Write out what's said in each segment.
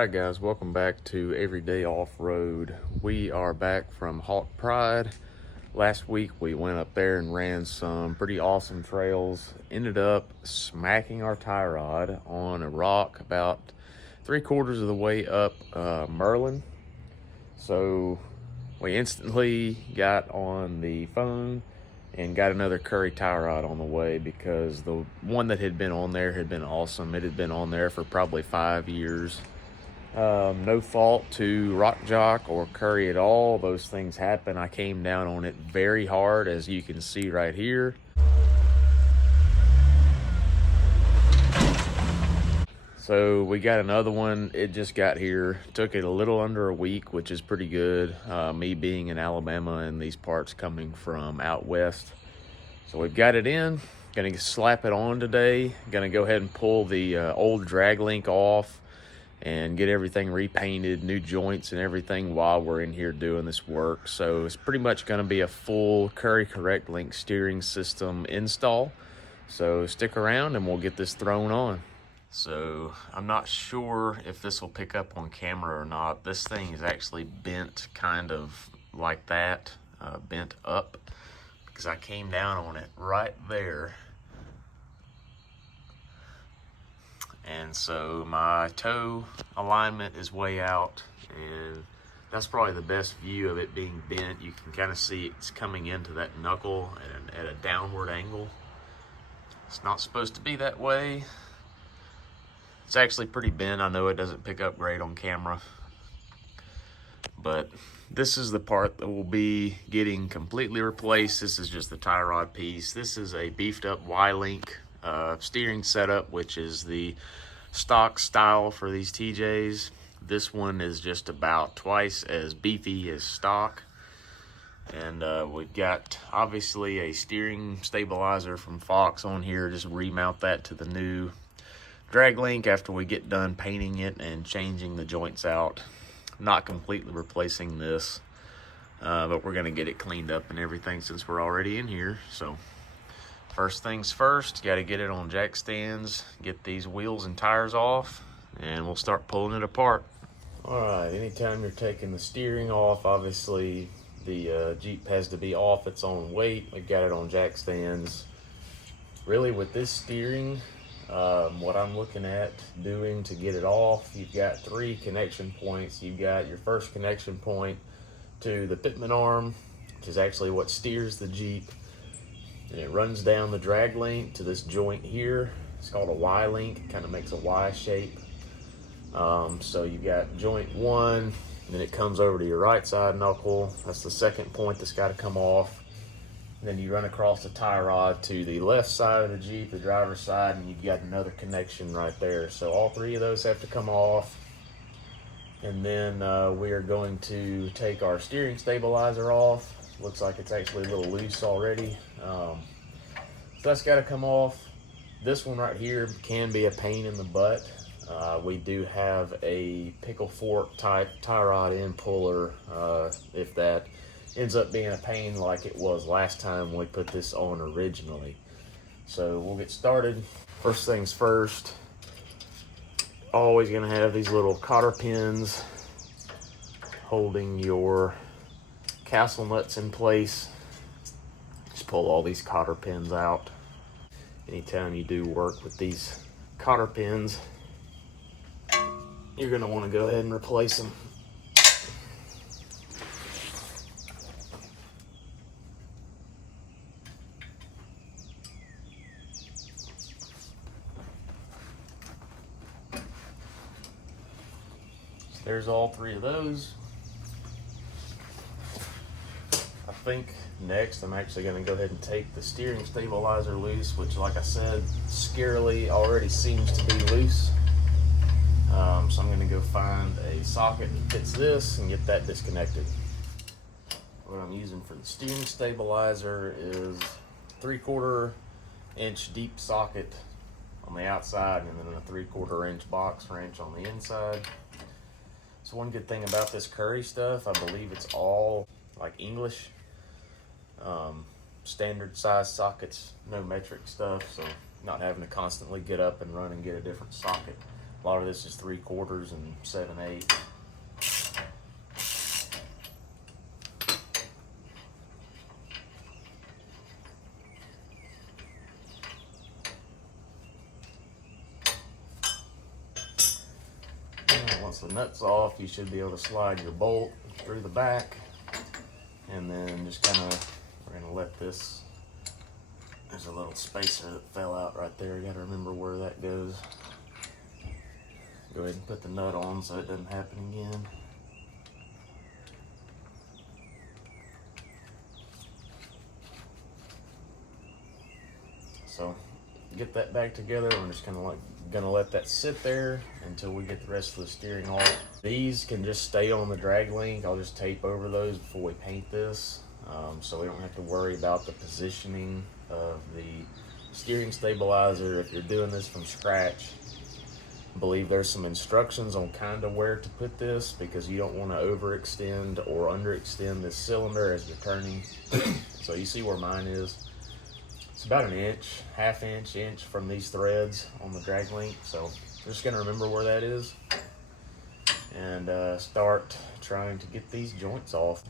Hi guys, welcome back to Everyday Off-Road. We are back from Hawk Pride. Last week we went up there and ran some pretty awesome trails. Ended up smacking our tie rod on a rock about 3/4 of the way up Merlin. So we instantly got on the phone and got another Currie tie rod on the way because the one that had been on there had been awesome. It had been on there for probably 5 years. No fault to RockJock or Currie at all. Those things happen. I came down on it very hard, as you can see right here. So we got another one. It just got here. Took it a little under a week, which is pretty good. Me being in Alabama and these parts coming from out west. So we've got it in. Gonna slap it on today. Gonna go ahead and pull the old drag link off and get everything repainted, new joints and everything while we're in here doing this work. So it's pretty much going to be a full Currie Currectlync steering system install. So stick around and we'll get this thrown on. So I'm not sure if this will pick up on camera or not. This thing is actually bent kind of like that, bent up, because I came down on it right there. And so my toe alignment is way out, and that's probably the best view of it being bent. You can kind of see it's coming into that knuckle at a downward angle. It's not supposed to be that way. It's actually pretty bent. I know it doesn't pick up great on camera, but this is the part that will be getting completely replaced. This is just the tie rod piece. This is a beefed up Y-link steering setup, which is the stock style for these TJs. This one is just about twice as beefy as stock. And we've got obviously a steering stabilizer from Fox on here. Just remount that to the new drag link after we get done painting it and changing the joints out. Not completely replacing this, but we're gonna get it cleaned up and everything since we're already in here. So first things first, got to get it on jack stands, get these wheels and tires off, and we'll start pulling it apart. All right, anytime you're taking the steering off, obviously the Jeep has to be off its own weight. We got it on jack stands. Really with this steering, what I'm looking at doing to get it off, you've got 3 connection points. You've got your first connection point to the pitman arm, which is actually what steers the Jeep. And it runs down the drag link to this joint here. It's called a Y-link. It kind of makes a Y shape. So you got joint 1, and then it comes over to your right side knuckle. That's the second point that's got to come off. And then you run across the tie rod to the left side of the Jeep, the driver's side, and you've got another connection right there. So all 3 of those have to come off. And then we are going to take our steering stabilizer off. Looks like it's actually a little loose already. So that's got to come off. This one right here can be a pain in the butt. We do have a pickle fork type tie rod end puller if that ends up being a pain like it was last time we put this on originally. So we'll get started. First things first, always going to have these little cotter pins holding your castle nuts in place. Just pull all these cotter pins out. Anytime you do work with these cotter pins, you're going to want to go ahead and replace them. So there's all 3 of those. I think next I'm actually going to go ahead and take the steering stabilizer loose, which, like I said, scarily already seems to be loose. So I'm going to go find a socket that fits this and get that disconnected. What I'm using for the steering stabilizer is 3/4 inch deep socket on the outside, and then a 3/4 inch box wrench on the inside. So one good thing about this Currie stuff, I believe it's all like English. Standard size sockets, no metric stuff, so not having to constantly get up and run and get a different socket. A lot of this is 3/4 and 7/8. Once the nut's off, you should be able to slide your bolt through the back, and then just kind of, we're gonna let this, there's a little spacer that fell out right there. You gotta remember where that goes. Go ahead and put the nut on so it doesn't happen again. So get that back together. We're just gonna let that sit there until we get the rest of the steering off. These can just stay on the drag link. I'll just tape over those before we paint this, so we don't have to worry about the positioning of the steering stabilizer. If you're doing this from scratch, I believe there's some instructions on kind of where to put this, because you don't want to overextend or underextend this cylinder as you're turning. So you see where mine is. It's about an inch, half inch from these threads on the drag link. So we're just gonna remember where that is and start trying to get these joints off.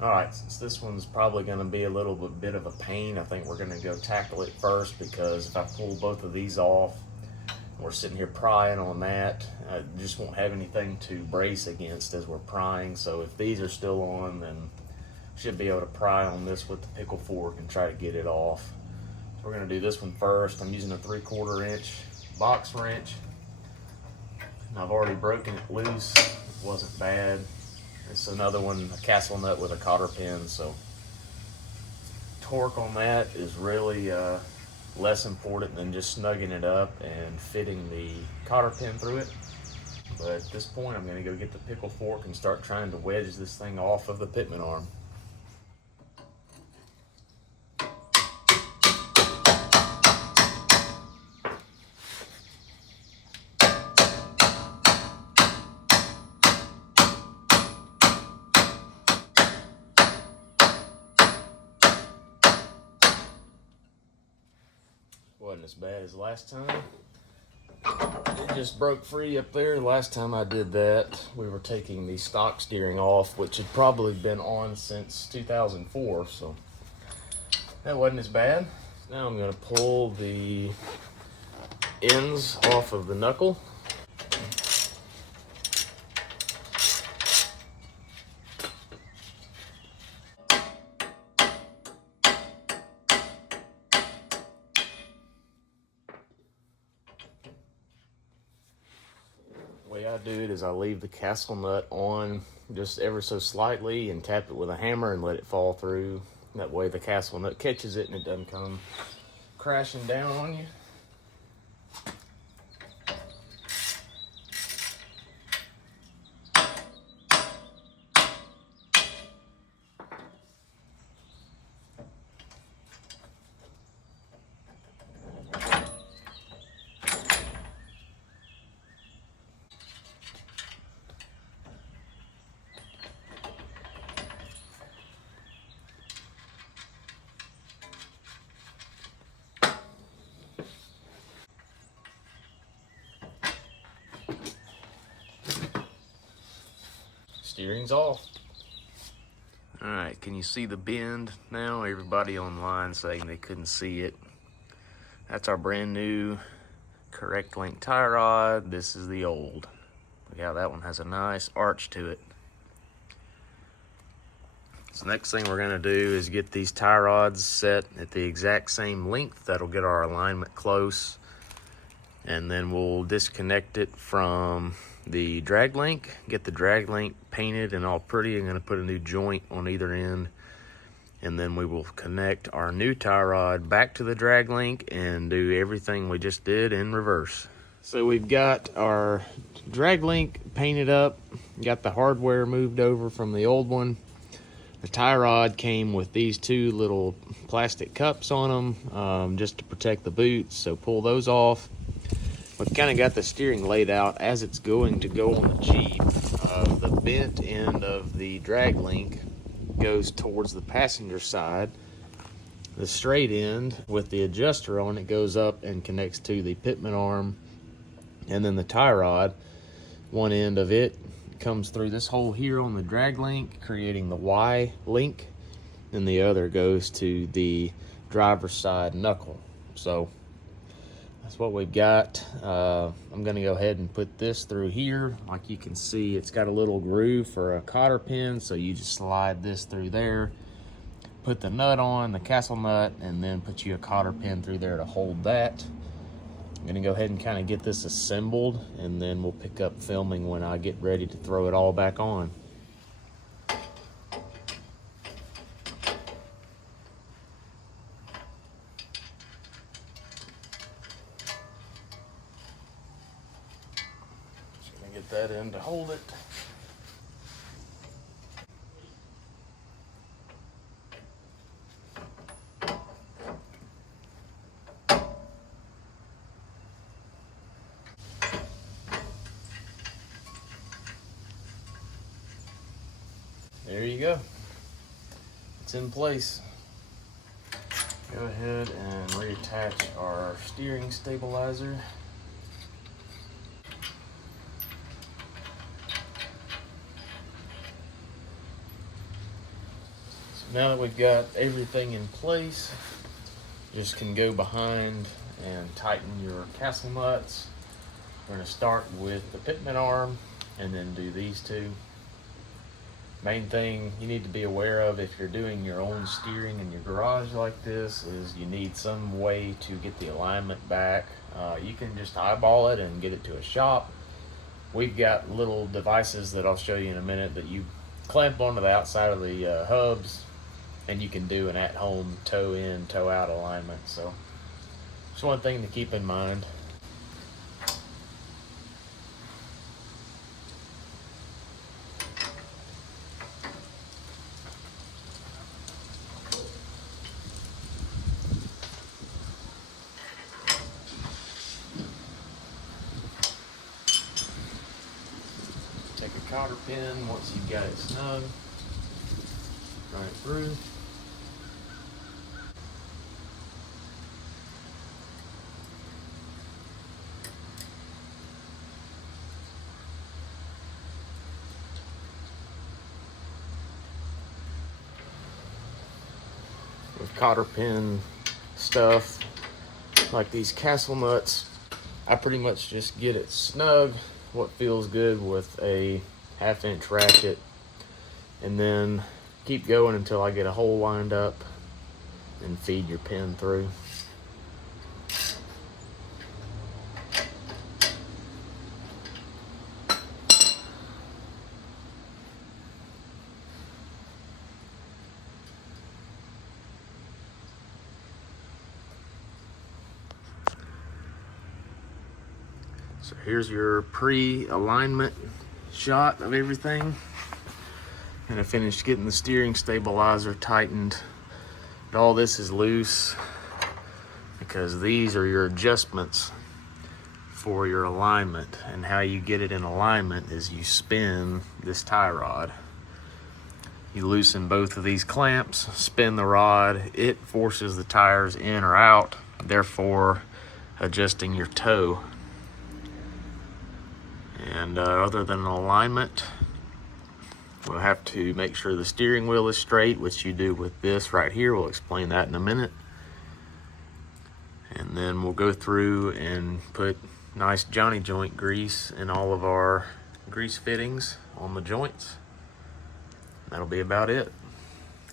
All right, since this one's probably gonna be a little bit of a pain, I think we're gonna go tackle it first, because if I pull both of these off, we're sitting here prying on that, I just won't have anything to brace against as we're prying. So if these are still on, then should be able to pry on this with the pickle fork and try to get it off. We're gonna do this one first. I'm using a 3/4 inch box wrench. And I've already broken it loose. It wasn't bad. It's another one, a castle nut with a cotter pin. So torque on that is really less important than just snugging it up and fitting the cotter pin through it. But at this point, I'm gonna go get the pickle fork and start trying to wedge this thing off of the pitman arm. Wasn't as bad as last time. It just broke free up there. Last time I did that, we were taking the stock steering off, which had probably been on since 2004, so that wasn't as bad. Now I'm going to pull the ends off of the knuckle. The way I do it is I leave the castle nut on just ever so slightly and tap it with a hammer and let it fall through. That way the castle nut catches it and it doesn't come crashing down on you. Steering's off. All right, can you see the bend now? Everybody online saying they couldn't see it. That's our brand new Currectlync tie rod. This is the old. Yeah, that one has a nice arch to it. So next thing we're gonna do is get these tie rods set at the exact same length. That'll get our alignment close. And then we'll disconnect it from the drag link, get the drag link painted and all pretty. I'm gonna put a new joint on either end, and then we will connect our new tie rod back to the drag link and do everything we just did in reverse. So we've got our drag link painted up, got the hardware moved over from the old one. The tie rod came with these two little plastic cups on them, just to protect the boots, so pull those off. We've kind of got the steering laid out as it's going to go on the Jeep. The bent end of the drag link goes towards the passenger side. The straight end with the adjuster on it goes up and connects to the pitman arm. And then the tie rod, one end of it comes through this hole here on the drag link, creating the Y link, and the other goes to the driver's side knuckle. So that's what we've got. I'm gonna go ahead and put this through here. Like you can see, it's got a little groove for a cotter pin, so you just slide this through there, put the nut on, the castle nut, and then put you a cotter pin through there to hold that. I'm gonna go ahead and kind of get this assembled, and then we'll pick up filming when I get ready to throw it all back on. Just gonna get that in to hold it. There you go. It's in place. Go ahead and reattach our steering stabilizer. So now that we've got everything in place, you just can go behind and tighten your castle nuts. We're going to start with the pitman arm and then do these two. Main thing you need to be aware of if you're doing your own steering in your garage like this is you need some way to get the alignment back. You can just eyeball it and get it to a shop. We've got little devices that I'll show you in a minute that you clamp onto the outside of the hubs, and you can do an at-home toe in, toe out alignment. So just one thing to keep in mind. Take a cotter pin once you've got it snug, run it through. With cotter pin stuff like these castle nuts, I pretty much just get it snug, what feels good, with a 1/2 inch ratchet, and then keep going until I get a hole lined up and feed your pin through. So here's your pre-alignment shot of everything. And I finished getting the steering stabilizer tightened. But all this is loose because these are your adjustments for your alignment. And how you get it in alignment is you spin this tie rod. You loosen both of these clamps, spin the rod, it forces the tires in or out, therefore adjusting your toe. And other than alignment, we'll have to make sure the steering wheel is straight, which you do with this right here. We'll explain that in a minute. And then we'll go through and put nice Johnny joint grease in all of our grease fittings on the joints. That'll be about it.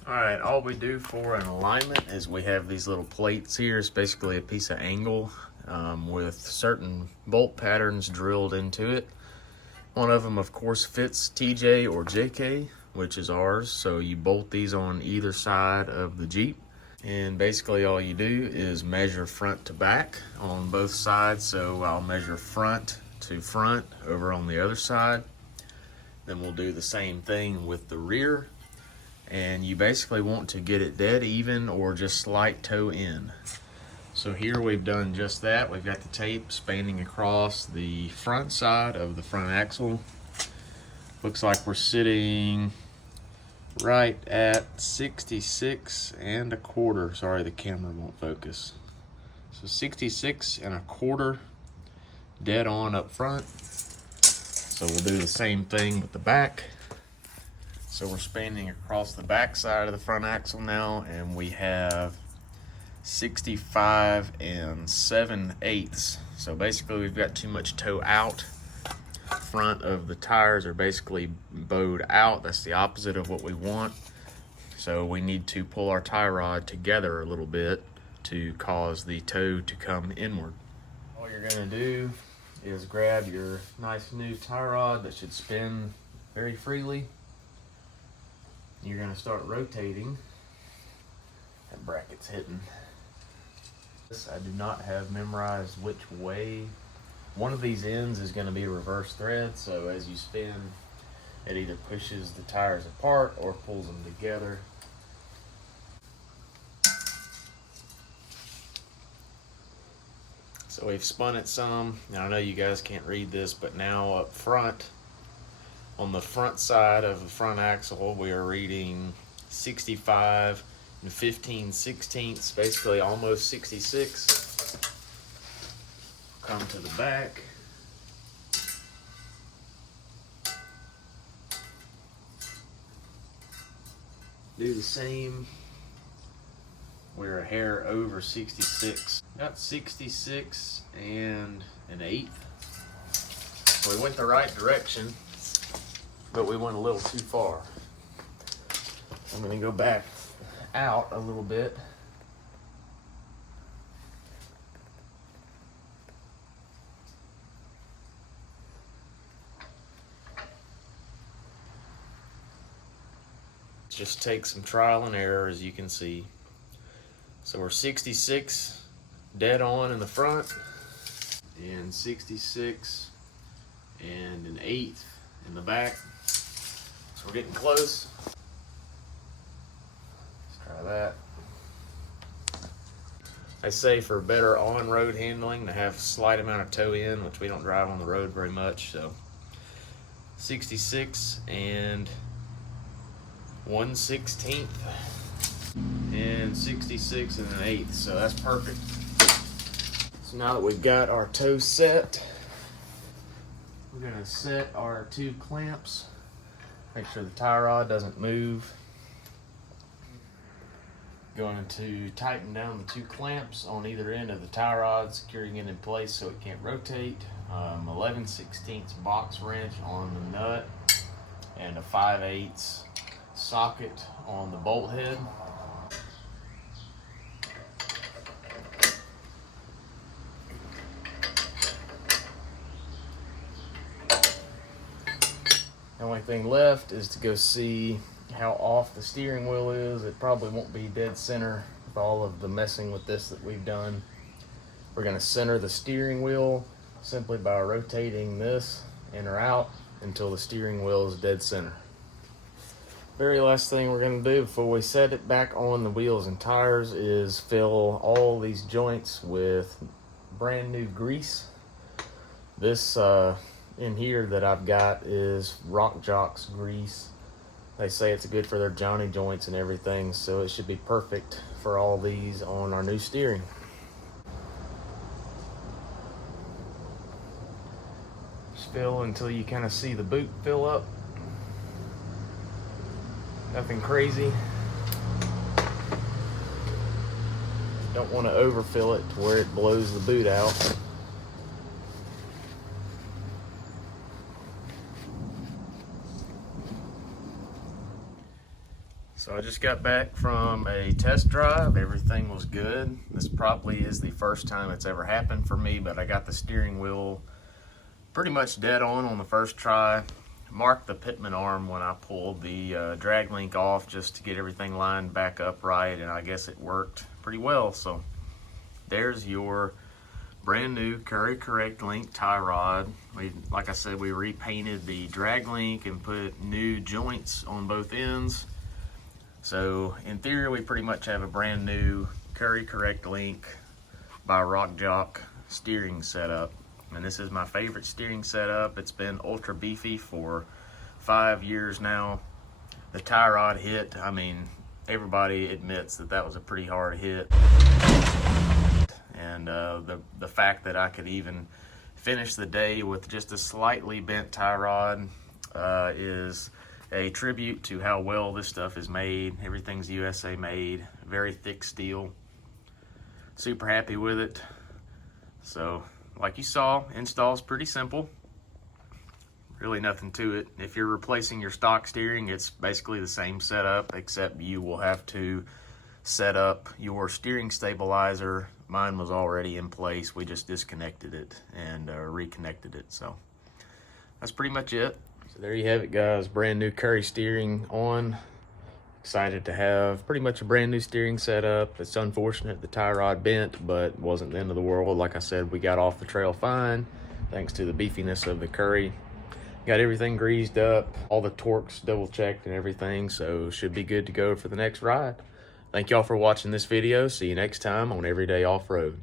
All right, all we do for an alignment is we have these little plates here. It's basically a piece of angle with certain bolt patterns drilled into it. One of them, of course, fits TJ or JK, which is ours. So you bolt these on either side of the Jeep. And basically all you do is measure front to back on both sides. So I'll measure front to front over on the other side. Then we'll do the same thing with the rear. And you basically want to get it dead even or just slight toe in. So here we've done just that. We've got the tape spanning across the front side of the front axle. Looks like we're sitting right at 66 1/4. Sorry, the camera won't focus. So 66 1/4 dead on up front. So we'll do the same thing with the back. So we're spanning across the back side of the front axle now, and we have 65 7/8. So basically we've got too much toe out. Front of the tires are basically bowed out. That's the opposite of what we want. So we need to pull our tie rod together a little bit to cause the toe to come inward. All you're gonna do is grab your nice new tie rod that should spin very freely. You're gonna start rotating. That bracket's hitting. I do not have memorized which way. One of these ends is gonna be a reverse thread, so as you spin, it either pushes the tires apart or pulls them together. So we've spun it some. Now I know you guys can't read this, but now up front, on the front side of the front axle, we are reading 65 15/16, basically almost 66. Come to the back. Do the same. We're a hair over 66. Got 66 and an eighth. We went the right direction, but we went a little too far. I'm gonna go back out a little bit. Just take some trial and error, as you can see. So we're 66 dead on in the front, and 66 and an eighth in the back. So we're getting close. Let's try that. I say for better on-road handling to have a slight amount of toe in, which we don't drive on the road very much. So 66 and 1/16 and 66 and an eighth. So that's perfect. So now that we've got our toe set, we're gonna set our two clamps. Make sure the tie rod doesn't move. Going to tighten down the two clamps on either end of the tie rod, securing it in place so it can't rotate. 11/16 box wrench on the nut and a 5/8 socket on the bolt head. The only thing left is to go see how off the steering wheel is. It probably won't be dead center with all of the messing with this that we've done. We're going to center the steering wheel simply by rotating this in or out until the steering wheel is dead center. Very last thing we're going to do before we set it back on the wheels and tires is fill all these joints with brand new grease. This in here that I've got is RockJock's grease. They say it's good for their Johnny joints and everything, so it should be perfect for all these on our new steering. Just fill until you kind of see the boot fill up. Nothing crazy. Don't want to overfill it to where it blows the boot out. So I just got back from a test drive. Everything was good. This probably is the first time it's ever happened for me, but I got the steering wheel pretty much dead on the first try. Marked the pitman arm when I pulled the drag link off just to get everything lined back up right, and I guess it worked pretty well. So there's your brand new Currie Currectlync tie rod. Like I said, we repainted the drag link and put new joints on both ends. So in theory, we pretty much have a brand new Currie Currectlync by RockJock steering setup. And this is my favorite steering setup. It's been ultra beefy for 5 years now. The tie rod hit, I mean, everybody admits that that was a pretty hard hit. And the fact that I could even finish the day with just a slightly bent tie rod is a tribute to how well this stuff is made. Everything's USA made, very thick steel. Super happy with it. So like you saw, install's pretty simple. Really nothing to it. If you're replacing your stock steering, it's basically the same setup, except you will have to set up your steering stabilizer. Mine was already in place. We just disconnected it and reconnected it. So that's pretty much it. So there you have it, guys. Brand new Currie steering on. Excited to have pretty much a brand new steering setup. It's unfortunate the tie rod bent, but wasn't the end of the world. Like I said, we got off the trail fine thanks to the beefiness of the Currie. Got everything greased up, all the torques double checked and everything, so should be good to go for the next ride. Thank y'all for watching this video. See you next time on Everyday Off-Road.